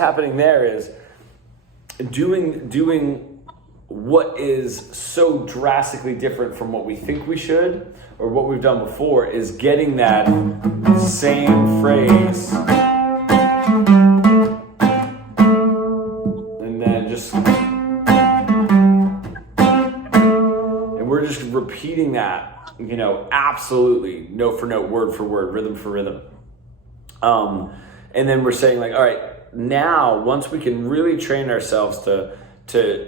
happening there is doing what is so drastically different from what we think we should or what we've done before is getting that same phrase and then we're just repeating that, absolutely note for note, word for word, rhythm for rhythm. And then we're saying like, all right, now once we can really train ourselves to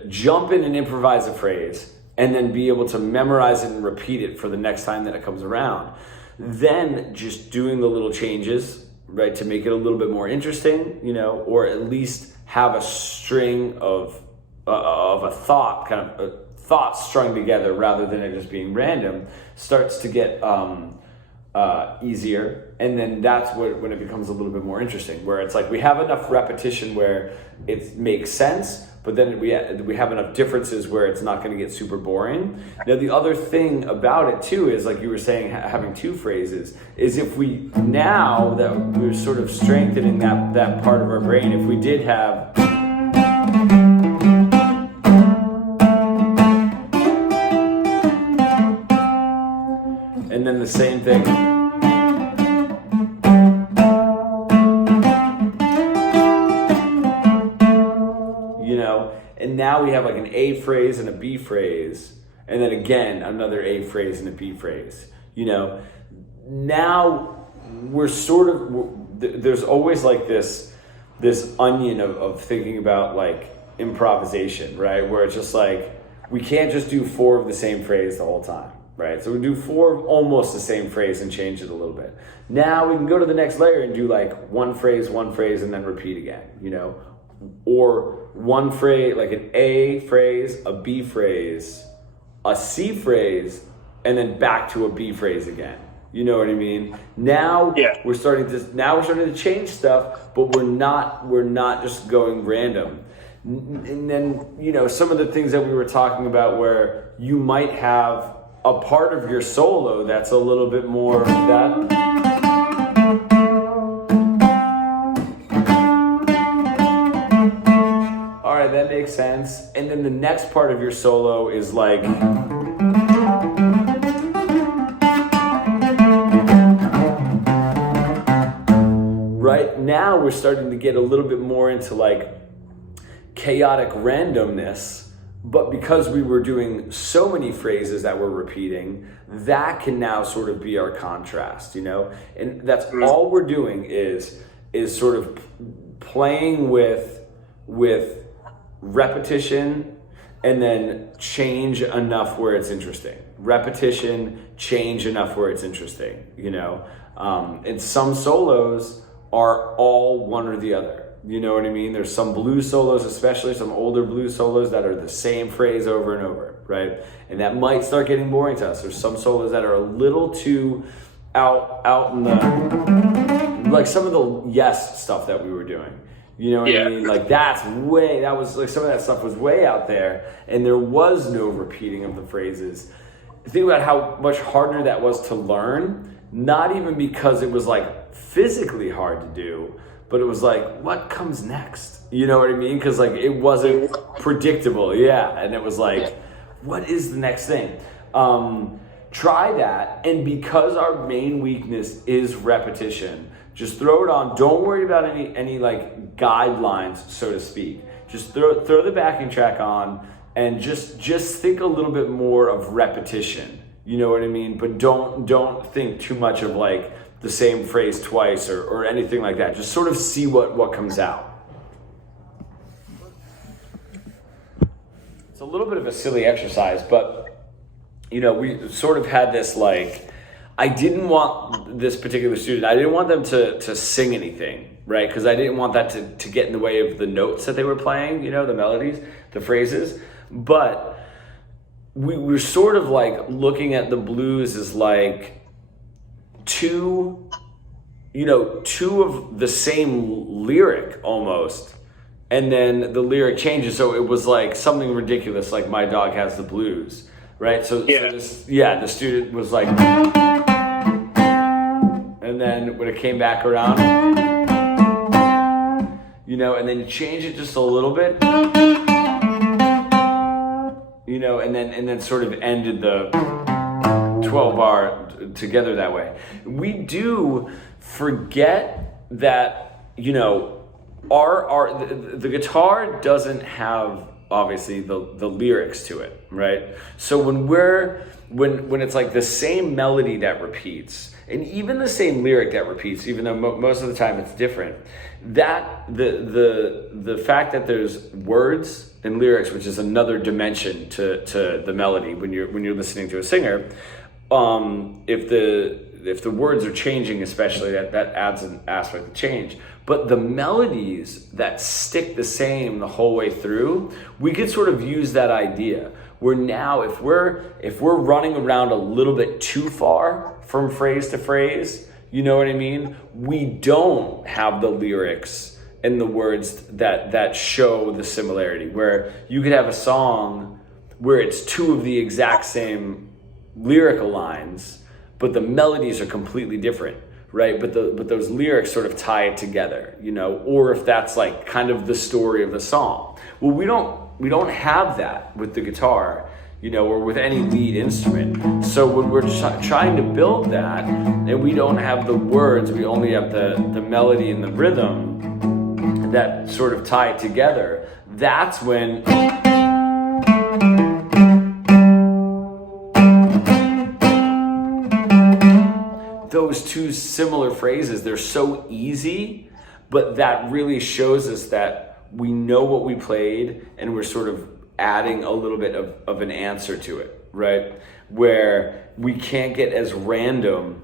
jump in and improvise a phrase and then be able to memorize it and repeat it for the next time that it comes around, then just doing the little changes, right, to make it a little bit more interesting, or at least have a string of a thought, kind of a thought strung together rather than it just being random, starts to get easier. And then that's when it becomes a little bit more interesting, where it's like we have enough repetition where it makes sense, but then we have enough differences where it's not going to get super boring. Now, the other thing about it too is, like you were saying, having two phrases, is if we, now that we're sort of strengthening that part of our brain, if we did have and then the same thing, and now we have like an A phrase and a B phrase, and then again another A phrase and a B phrase. Now we're sort of, there's always like this onion of thinking about like improvisation, right? Where it's just like we can't just do 4 of the same phrase the whole time, right? So we do 4 of almost the same phrase and change it a little bit. Now we can go to the next layer and do like one phrase, and then repeat again, or one phrase, like an A phrase, a B phrase, a C phrase, and then back to a B phrase again. You know what I mean? Now we're starting to change stuff, but we're not just going random. And then, some of the things that we were talking about where you might have a part of your solo that's a little bit more that. That makes sense. And then the next part of your solo is like right now we're starting to get a little bit more into like chaotic randomness, but because we were doing so many phrases that we're repeating, that can now sort of be our contrast, and that's all we're doing is sort of playing with repetition and then change enough where it's interesting. Repetition, change enough where it's interesting, and some solos are all one or the other. You know what I mean? There's some blues solos, especially some older blues solos that are the same phrase over and over, right? And that might start getting boring to us. There's some solos that are a little too out in the, like some of the yes stuff that we were doing. You know what I mean? Like that was like some of that stuff was way out there, and there was no repeating of the phrases. Think about how much harder that was to learn, not even because it was like physically hard to do, but it was like, what comes next? You know what I mean? Because like it wasn't predictable. And it was like, what is the next thing? Try that, and because our main weakness is repetition, just throw it on. Don't worry about any like guidelines, so to speak. Just throw the backing track on and just think a little bit more of repetition. You know what I mean? But don't think too much of like the same phrase twice or anything like that. Just sort of see what comes out. It's a little bit of a silly exercise, but we sort of had this like, I didn't want this particular student, I didn't want them to sing anything, right? Because I didn't want that to get in the way of the notes that they were playing, the melodies, the phrases. But we were sort of like looking at the blues as like two of the same lyric almost. And then the lyric changes. So it was like something ridiculous, like My Dog Has the Blues, right? So the student was like, and then when it came back around, you know, and then you change it just a little bit, you know, and then sort of ended the 12 bar together that way. We do forget that, you know, the guitar doesn't have obviously the lyrics to it, right? So when it's like the same melody that repeats, and even the same lyric that repeats, even though most of the time it's different, that the fact that there's words and lyrics, which is another dimension to the melody when you're listening to a singer, if the words are changing, especially, that adds an aspect of change. But the melodies that stick the same the whole way through, we could sort of use that idea. Where now, if we're running around a little bit too far from phrase to phrase, you know what I mean? We don't have the lyrics and the words that show the similarity. Where you could have a song where it's two of the exact same lyrical lines, but the melodies are completely different, right? But those lyrics sort of tie it together, you know. Or if that's like kind of the story of the song. Well, we don't have that with the guitar, you know, or with any lead instrument. So when we're trying to build that, and we don't have the words, we only have the melody and the rhythm that sort of tie it together. That's when those two similar phrases, they're so easy, but that really shows us that we know what we played and we're sort of adding a little bit of an answer to it, right? Where we can't get as random,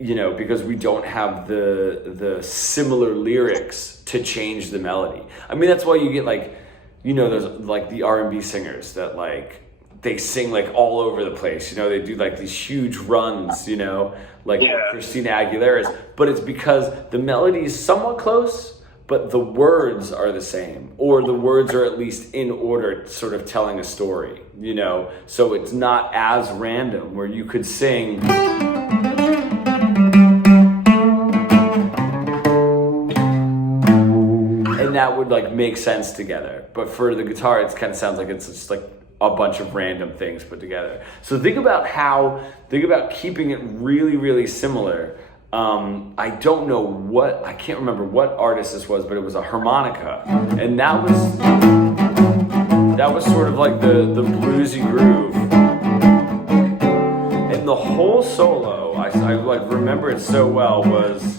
you know, because we don't have the similar lyrics to change the melody. I mean, that's why you get like, you know, there's like the R&B singers that like, they sing like all over the place, you know, they do like these huge runs, you know, like Christina Aguilera's, but it's because the melody is somewhat close, but the words are the same, or the words are at least in order, sort of telling a story, you know, so it's not as random where you could sing and that would like make sense together. But for the guitar, it kind of sounds like it's just like a bunch of random things put together. So think about keeping it really, really similar. I don't know I can't remember what artist this was, but it was a harmonica. And that was sort of like the bluesy groove. And the whole solo, I like remember it so well, was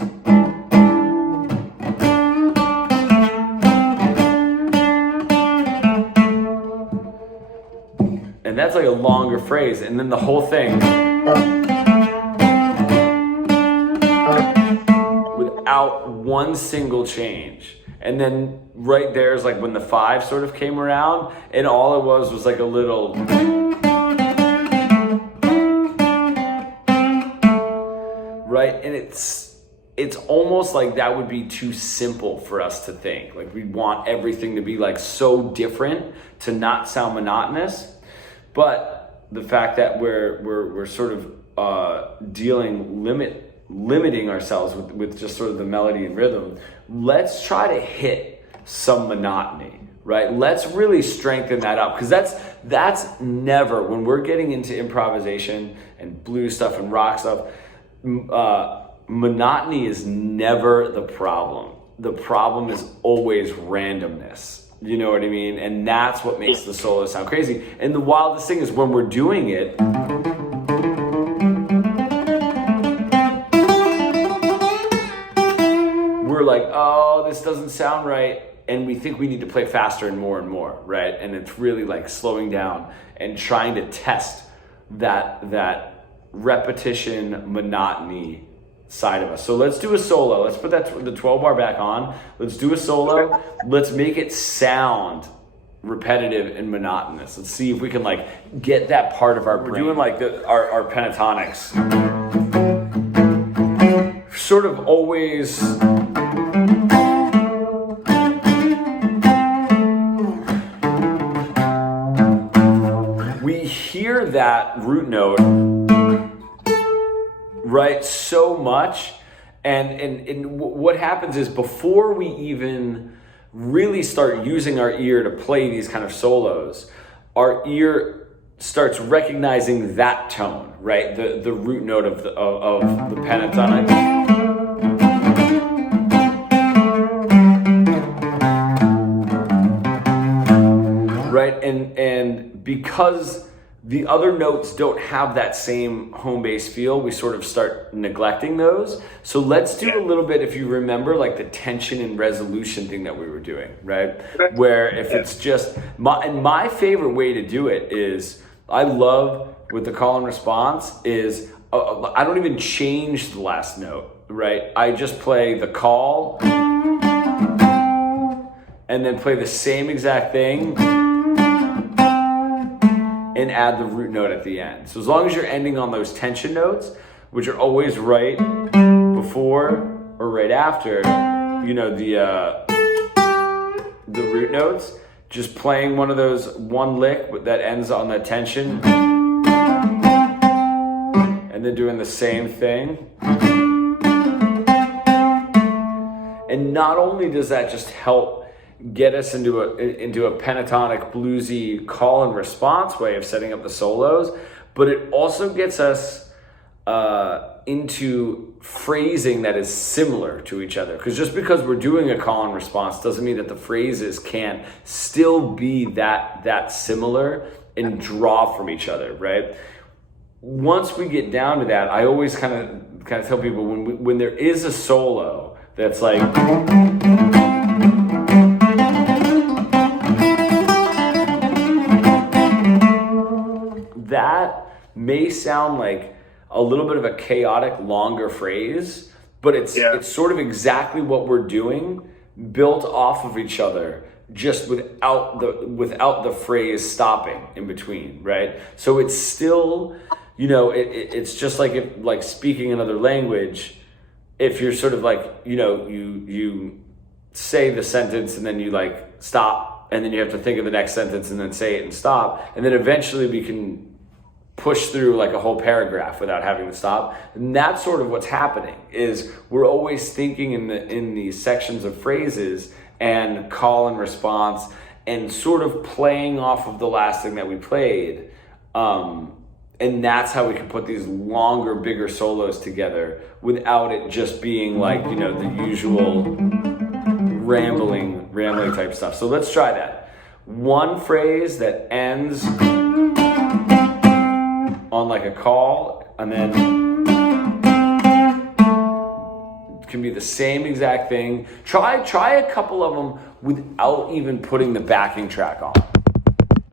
and that's like a longer phrase, and then the whole thing without one single change. And then right there's like when the 5 sort of came around, and all it was like a little right, and it's almost like that would be too simple for us to think. Like we want everything to be like so different to not sound monotonous. But the fact that we're sort of limiting ourselves with just sort of the melody and rhythm, let's try to hit some monotony, right? Let's really strengthen that up, because that's never, when we're getting into improvisation and blues stuff and rock stuff, monotony is never the problem. The problem is always randomness. You know what I mean? And that's what makes the solo sound crazy. And the wildest thing is when we're doing it, we're like, oh, this doesn't sound right. And we think we need to play faster and more, right? And it's really like slowing down and trying to test that repetition, monotony side of us. So let's do a solo. Let's put the 12 bar back on. Let's do a solo. Let's make it sound repetitive and monotonous. Let's see if we can like get that part of our brain. We're doing like our pentatonics. Sort of always we hear that root note, right, so much, And what happens is before we even really start using our ear to play these kind of solos, our ear starts recognizing that tone, right? The root note of the pentatonic. Right? And because the other notes don't have that same home bass feel, we sort of start neglecting those. So let's do a little bit, if you remember, like the tension and resolution thing that we were doing, right? Where if it's just, my favorite way to do it is, I love with the call and response is, I don't even change the last note, right? I just play the call and then play the same exact thing and add the root note at the end. So as long as you're ending on those tension notes, which are always right before or right after, you know, the root notes, just playing one of those one lick that ends on the tension, and then doing the same thing. And not only does that just help get us into a pentatonic bluesy call and response way of setting up the solos, but it also gets us into phrasing that is similar to each other. Because just because we're doing a call and response doesn't mean that the phrases can't still be that similar and draw from each other, right? Once we get down to that, I always kind of tell people when there is a solo that's like, that may sound like a little bit of a chaotic, longer phrase, but it's sort of exactly what we're doing, built off of each other, just without the phrase stopping in between, right? So it's still, you know, it's just like speaking another language. If you're sort of like, you know, you say the sentence and then you like stop, and then you have to think of the next sentence and then say it and stop, and then eventually we can push through like a whole paragraph without having to stop. And that's sort of what's happening, is we're always thinking in these sections of phrases and call and response and sort of playing off of the last thing that we played. And that's how we can put these longer, bigger solos together without it just being like, you know, the usual rambling type stuff. So let's try that. One phrase that ends on like a call, and then it can be the same exact thing. Try a couple of them without even putting the backing track on.